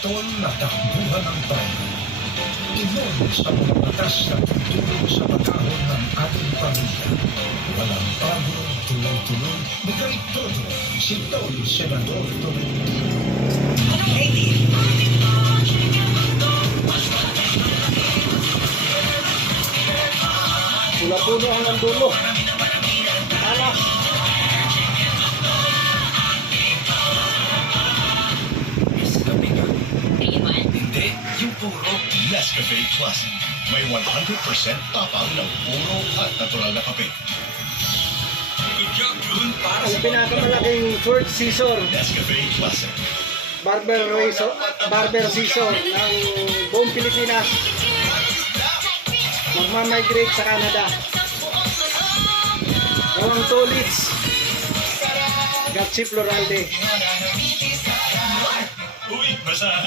tol na takbuhan ng bayan. Iyon sa mga batas na tutulong sa pagkahon ng ating pamilya. Walang bago, tuloy-tuloy, bigay todo si Tol Senador Tolentino. Pula-puno hanggang dulo. Alas. Hindi, yung puro Nescafe Classic. May 100% tapang ng puro at natural na kape. Good job, June. Para Ang pinakamalaking fourth scissor, Nescafe Classic. barber scissor ng buong Pilipinas. Magmamigrate sa Canada. Gawang tolits. Gatsi Floralde. Uy, basahan.